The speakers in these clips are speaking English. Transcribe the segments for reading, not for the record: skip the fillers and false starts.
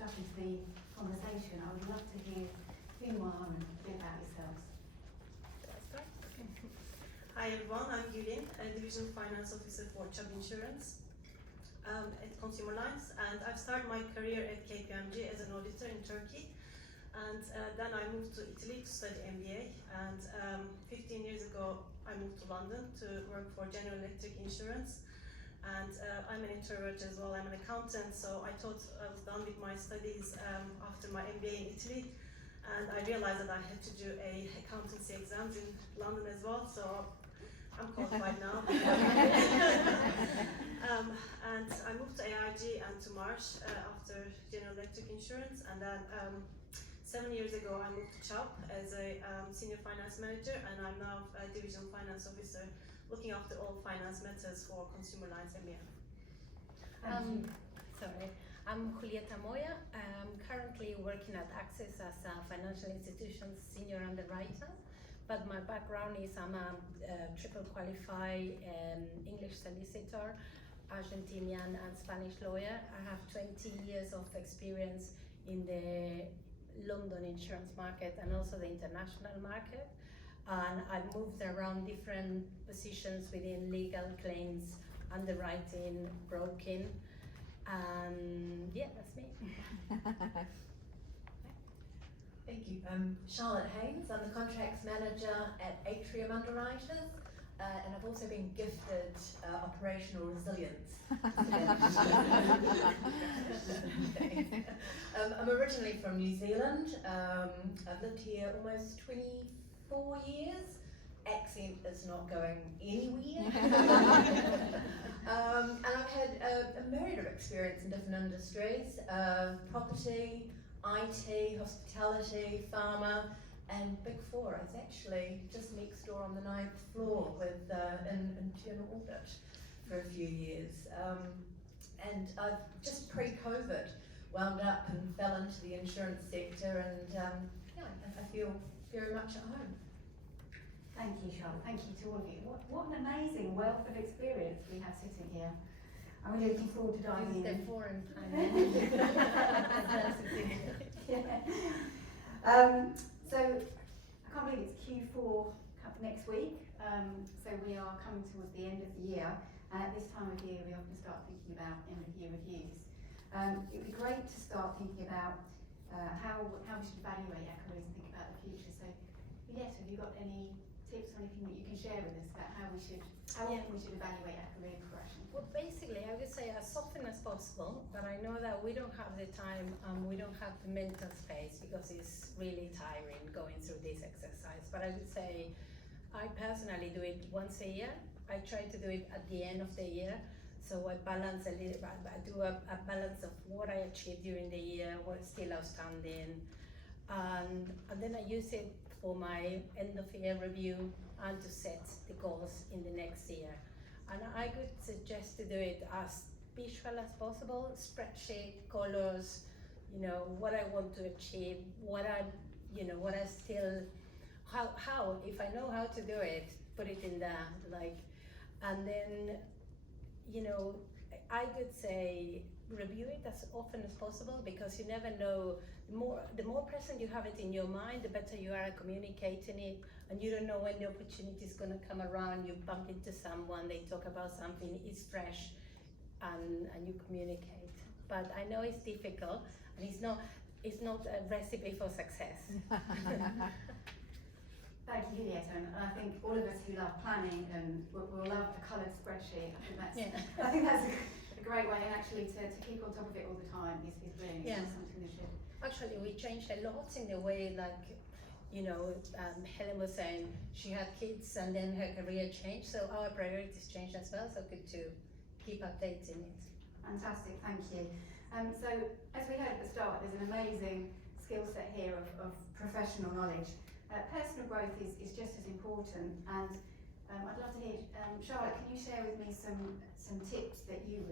up into the conversation, I would love to hear who you are and a bit about yourselves. Hi everyone, I'm Gulin, Division Finance Officer for Chubb Insurance at Consumer Lines, and I've started my career at KPMG as an auditor in Turkey, and then I moved to Italy to study MBA, and 15 years ago I moved to London to work for General Electric Insurance, and I'm an introvert as well. I'm an accountant, so I thought I was done with my studies after my MBA in Italy. And I realized that I had to do accountancy exams in London as well, so I'm qualified now. And I moved to AIG and to Marsh after General Electric Insurance, and then 7 years ago I moved to Chubb as a senior finance manager, and I'm now a division finance officer looking after all finance matters for Consumer Lines EMEA. I'm Julieta. I'm currently working at Access as a financial institutions senior underwriter, but my background is I'm a triple qualified English solicitor, Argentinian and Spanish lawyer. I have 20 years of experience in the London insurance market and also the international market, and I moved around different positions within legal, claims, underwriting, broking. Yeah, that's me. Thank you. Charlotte Haynes. I'm the contracts manager at Atrium Underwriters, and I've also been gifted operational resilience. I'm originally from New Zealand. I've lived here almost 24 years. Accent is not going anywhere. And I've had a myriad of experience in different industries, property, IT, hospitality, pharma, and Big Four. I was actually just next door on the 9th floor with in internal audit for a few years. And I've just pre-COVID wound up and fell into the insurance sector, and yeah, I feel very much at home. Thank you, Charlotte. Thank you to all of you. What an amazing wealth of experience we have sitting here. I'm really looking forward to diving in. The foreign time. So I can't believe it's Q4 next week. So we are coming towards the end of the year, and at this time of year we often start thinking about end of year reviews. It would be great to start thinking about how we should evaluate our careers and think about the future. So Julieta, have you got any tips or anything that you can share with us about how often we should evaluate our career progression? Well, basically, I would say as often as possible, but I know that we don't have the time, we don't have the mental space because it's really tiring going through this exercise. But I would say I personally do it once a year. I try to do it at the end of the year. So I balance a little, I do a balance of what I achieved during the year, what's still outstanding, and then I use it for my end of year review and to set the goals in the next year. And I would suggest to do it as visual as possible, spreadsheet, colors, you know, what I want to achieve, what I still, how, if I know how to do it, put it in there, like, and then, you know, I would say review it as often as possible, because you never know, the more present you have it in your mind, the better you are at communicating it, and you don't know when the opportunity is going to come around. You bump into someone, they talk about something, it's fresh, and you communicate. But I know it's difficult, and it's not a recipe for success. Thank you, Julieta, and I think all of us who love planning will love a coloured spreadsheet. I think that's a great way, and actually to keep on top of it all the time is brilliant. Yeah. It's something that should. Actually, we changed a lot in the way, like, you know, Helen was saying she had kids and then her career changed, so our priorities changed as well, so good to keep updating it. Fantastic, thank you. So as we heard at the start, there's an amazing skill set here of professional knowledge. Personal growth is just as important, and I'd love to hear, Charlotte, can you share with me some tips that you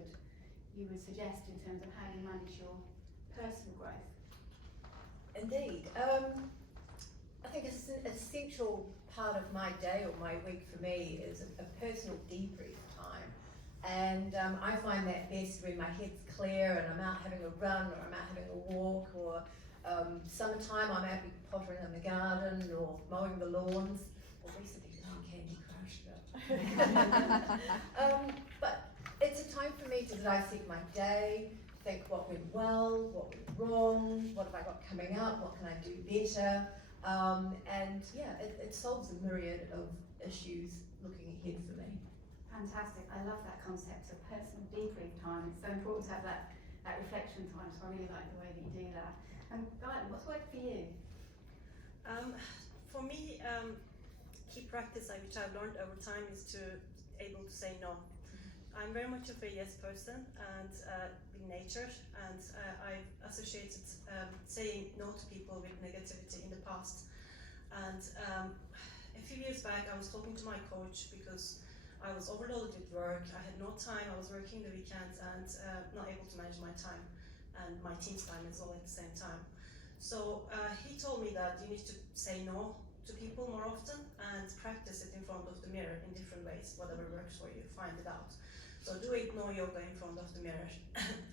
would suggest in terms of how you manage your personal growth? Indeed. I think an essential part of my day or my week for me is a personal debrief time. And I find that best when my head's clear and I'm out having a run or I'm out having a walk, or summertime I'm out pottering in the garden or mowing the lawns, or recently playing Candy Crush. But it's a time for me to dissect my day, think what went well, what went wrong, what have I got coming up, what can I do better, and yeah, it solves a myriad of issues looking ahead for me. Fantastic. I love that concept of personal debrief time. It's so important to have that reflection time, so I really like the way that you do that. And Gulin, what's worked for you? For me, key practice which I've learned over time is to able to say no. I'm very much of a yes person, and in nature, and I've associated saying no to people with negativity in the past. And a few years back, I was talking to my coach because I was overloaded with work. I had no time. I was working the weekends and not able to manage my time and my team's time as well at the same time. So he told me that you need to say no to people more often and practice it in front of the mirror in different ways, whatever works for you, find it out. So do it, no yoga in front of the mirror.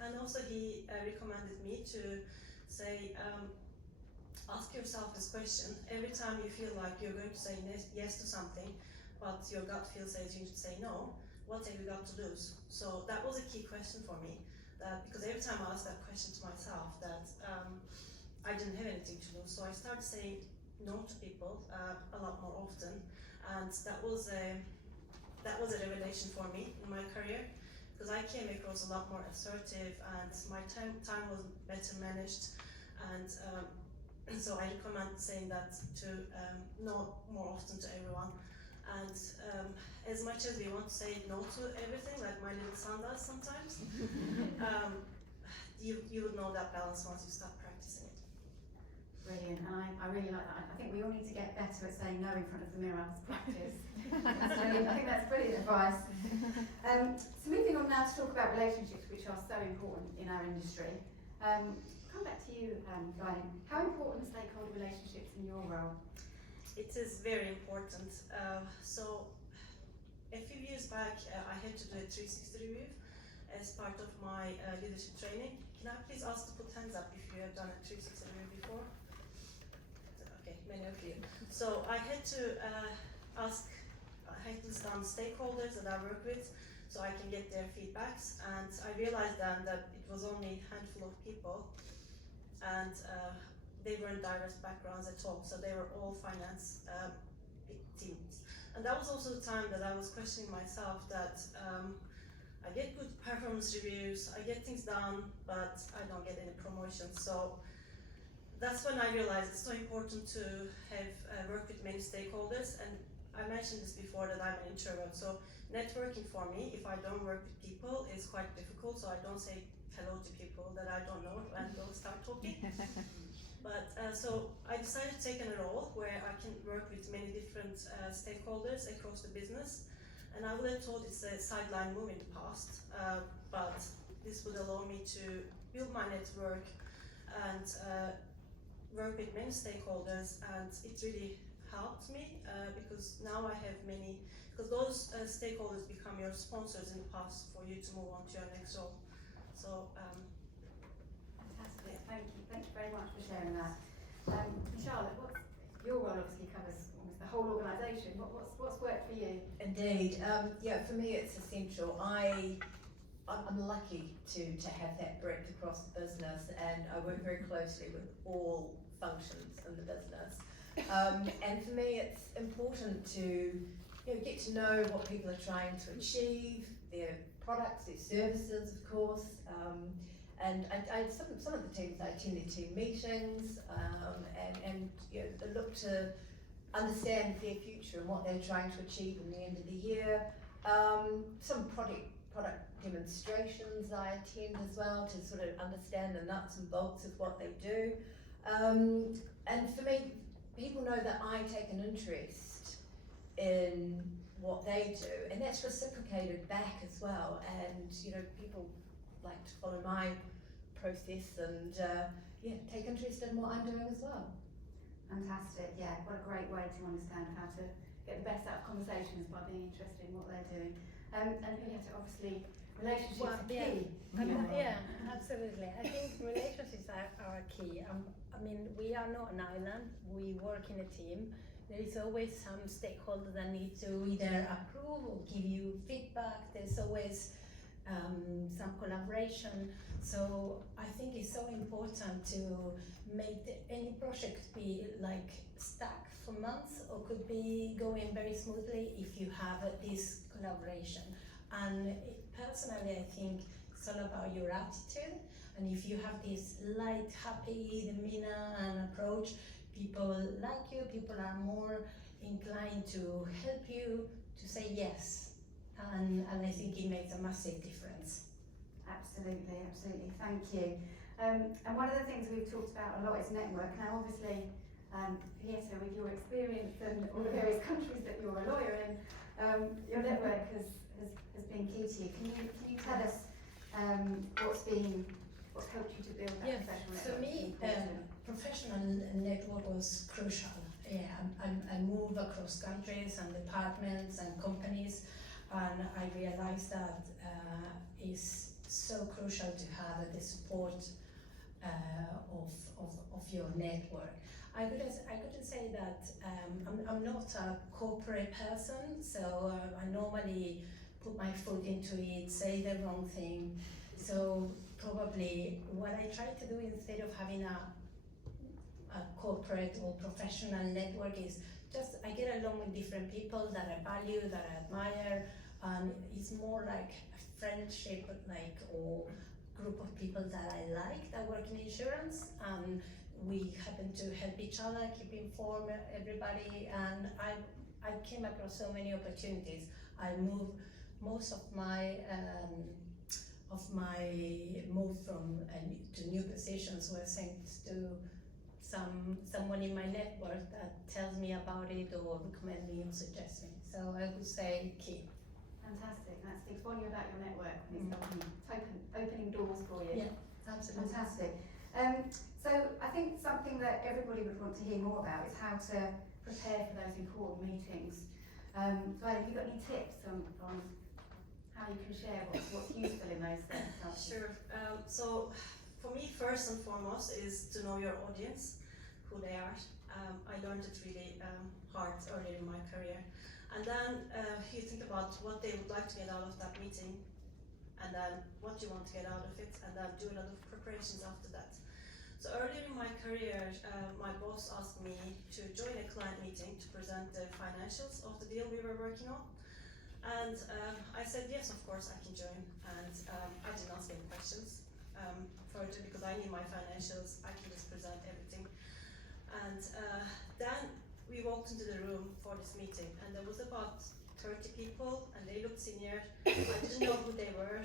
And also he recommended me to say, ask yourself this question. Every time you feel like you're going to say yes to something, but your gut feel says you should say no, what have you got to lose? So that was a key question for me, that because every time I asked that question to myself, that I didn't have anything to lose. So I started saying no to people a lot more often, and that was a revelation for me in my career, because I came across a lot more assertive and my time was better managed, and so I recommend saying that to no more often to everyone. And as much as we want to say no to everything, like my little son does sometimes, you would know that balance once you start practicing it. Brilliant, and I really like that. I think we all need to get better at saying no in front of the mirror to practice. I think that's brilliant advice. So moving on now to talk about relationships, which are so important in our industry. Come back to you, Gulin. How important are stakeholder relationships in your role? It is very important. So a few years back, I had to do a 360 review as part of my leadership training. Can I please ask to put hands up if you have done a 360 review before? Okay, many of you. So I had to list down stakeholders that I work with so I can get their feedbacks, and I realized then that it was only a handful of people, and they weren't diverse backgrounds at all, so they were all finance teams. And that was also the time that I was questioning myself, that I get good performance reviews, I get things done, but I don't get any promotions. So that's when I realized it's so important to have work with many stakeholders. And I mentioned this before, that I'm an introvert, so networking for me, if I don't work with people, is quite difficult. So I don't say hello to people that I don't know and we'll start talking. But so I decided to take on a role where I can work with many different stakeholders across the business. And I would have thought it's a sideline move in the past, but this would allow me to build my network and work with many stakeholders, and it really helped me because now I have many, because those stakeholders become your sponsors in the past for you to move on to your next role. So Fantastic, thank you very much for sharing that. Charlotte, your role obviously covers almost the whole organisation. What's worked for you? Indeed, yeah, for me it's essential. I'm lucky to have that breadth across the business, and I work very closely with all functions in the business. And for me it's important to get to know what people are trying to achieve, their products, their services, of course. And some of the teams, I attend their team meetings and look to understand their future and what they're trying to achieve in the end of the year. Some product demonstrations I attend as well to sort of understand the nuts and bolts of what they do. And for me, people know that I take an interest in what they do, and that's reciprocated back as well. And people like to follow my process and take interest in what I'm doing as well. Fantastic, yeah, what a great way to understand how to get the best out of conversations by being interested in what they're doing. And Julieta, obviously, relationships Well, are yeah. key. Yeah, absolutely. I think relationships are key. I mean, we are not an island. We work in a team. There is always some stakeholder that need to either approve or give you feedback. There's always some collaboration. So I think it's so important to make any project be like stuck for months or could be going very smoothly if you have this collaboration. And personally, I think it's all about your attitude. And if you have this light, happy demeanor and approach, people like you, people are more inclined to help you, to say yes. And I think it makes a massive difference. Absolutely, absolutely. Thank you. And one of the things we've talked about a lot is network. Now, obviously, Julieta, with your experience and all the various countries that you're a lawyer in, your network has been key to you. Can you tell us what's helped you to build that professional network? For me, professional network was crucial. Yeah, I moved across countries and departments and companies, and I realized that it's so crucial to have the support of your network. I couldn't say that I'm not a corporate person, so I normally put my foot into it, say the wrong thing. So probably what I try to do instead of having a corporate or professional network is just I get along with different people that I value, that I admire, and it's more like a friendship, like, or group of people that I like that work in insurance, and we happen to help each other, keep informed everybody, and I came across so many opportunities. I moved most of my move from to new positions were thanks to someone in my network that tells me about it or recommend me or suggest me. So I would say key. Fantastic. That speaks volume about your network. It's opening doors for you. Yeah, absolutely. Fantastic. So I think something that everybody would want to hear more about is how to prepare for those important meetings. So have you got any tips on how you can share what's useful in those circumstances? Sure. So for me, first and foremost is to know your audience, who they are. I learned it really hard earlier in my career. And then you think about what they would like to get out of that meeting, and then what you want to get out of it, and then do a lot of preparations after that. So earlier in my career, my boss asked me to join a client meeting to present the financials of the deal we were working on. And I said, yes, of course I can join. And I didn't ask any questions further because I knew my financials, I can just present everything. And then we walked into the room for this meeting, and there was about 30 people, and they looked senior. I didn't know who they were.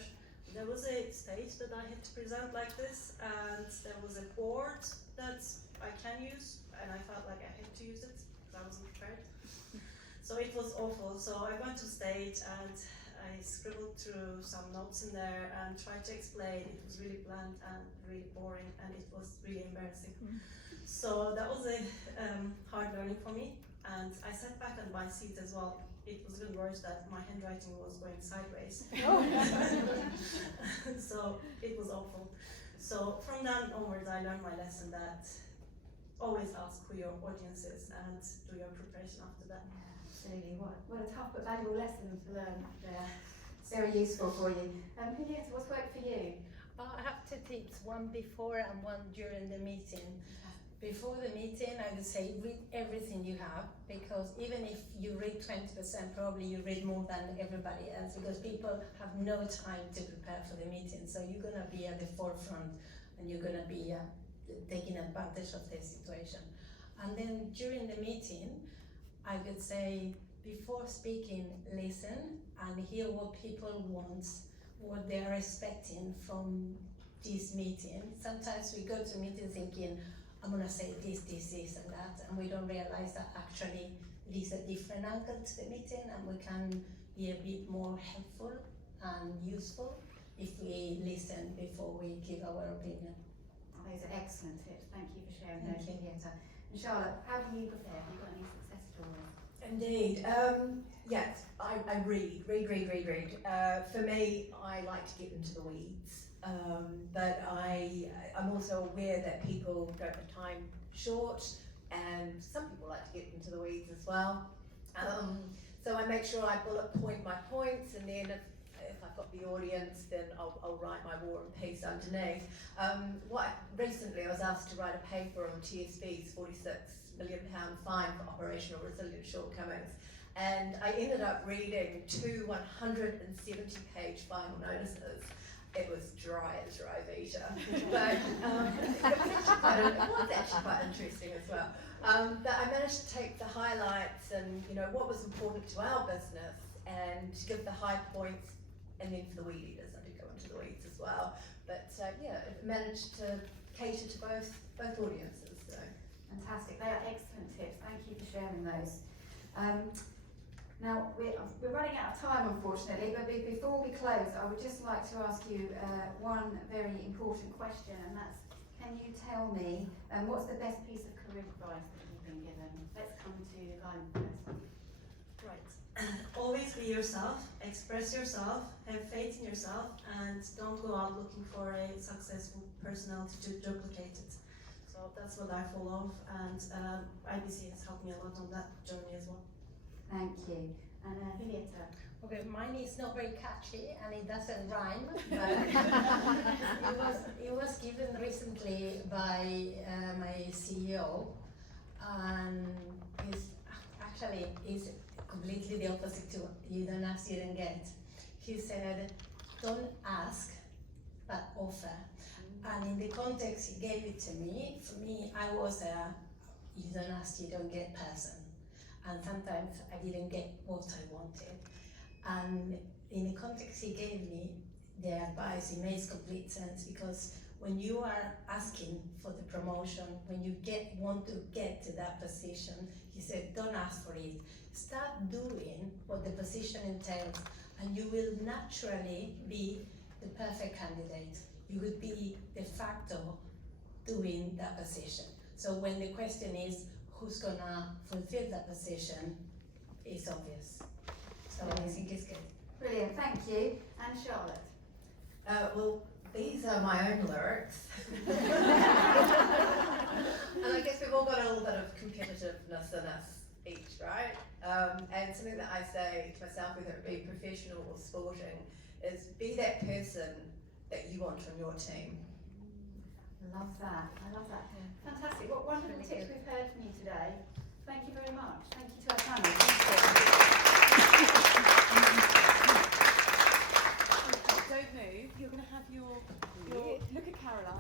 There was a stage that I had to present like this, and there was a board that I can use, and I felt like I had to use it because I wasn't prepared. So it was awful. So I went to the stage and I scribbled through some notes in there and tried to explain. It was really bland and really boring, and it was really embarrassing. So that was a hard learning for me, and I sat back on my seat as well. It was even worse that my handwriting was going sideways. So it was awful. So from then onwards, I learned my lesson that always ask who your audience is and do your preparation after that. Absolutely. What a tough but valuable lesson to learn there. Very useful for you. Julieta, what's worked for you? I have two tips, one before and one during the meeting. Before the meeting, I would say read everything you have, because even if you read 20%, probably you read more than everybody else, because people have no time to prepare for the meeting. So you're going to be at the forefront, and you're going to be taking advantage of the situation. And then during the meeting, I would say before speaking, listen and hear what people want, what they are expecting from this meeting. Sometimes we go to meetings thinking, I'm going to say this, and that, and we don't realize that actually it is a different angle to the meeting, and we can be a bit more helpful and useful if we listen before we give our opinion. Those are excellent tips. Thank you for sharing those, Julieta. And Charlotte, how do you prepare? Have you got any success stories? Indeed. Yes, I read. For me, I like to get into the weeds, but I'm also aware that people don't have time short, and some people like to get into the weeds as well. So I make sure I bullet point my points, and then if I've got the audience, then I'll write my war and peace underneath. Recently I was asked to write a paper on TSB's £46 million fine for operational resilience shortcomings, and I ended up reading 2 170-page final notices. It was dry as Rivita, but it was actually quite interesting as well. But I managed to take the highlights and what was important to our business, and give the high points, and then for the weed eaters, I did go into the weeds as well. But it managed to cater to both audiences. So. Fantastic, they are excellent tips. Thank you for sharing those. Now, we're running out of time, unfortunately, but before we close, I would just like to ask you one very important question, and that's, can you tell me what's the best piece of career advice that you've been given? Let's come to Gulin first. Right. Always be yourself, express yourself, have faith in yourself, and don't go out looking for a successful personality to duplicate it. So that's what I follow, and IBC has helped me a lot on that journey as well. Thank you. And Julieta. Okay, mine is not very catchy and it doesn't rhyme, but it was given recently by my CEO, and is completely the opposite to you don't ask, you don't get. He said, don't ask, but offer. And in the context he gave it to me, for me, I was a you don't ask, you don't get person. And sometimes I didn't get what I wanted. And in the context he gave me, the advice, it makes complete sense, because when you are asking for the promotion, when you want to get to that position, he said, don't ask for it. Start doing what the position entails, and you will naturally be the perfect candidate. You would be de facto doing that position. So when the question is, who's gonna fulfill that position, it's obvious. So I think it's good. Brilliant, thank you. And Charlotte? Well, these are my own lyrics. And I guess we've all got a little bit of competitiveness in us each, right? And something that I say to myself, whether it be professional or sporting, is be that person that you want on your team. Love that, I love that. Fantastic, what wonderful tips we've heard from you today. Thank you very much. Thank you to our panel. Don't move, you're going to have your look at Caroline.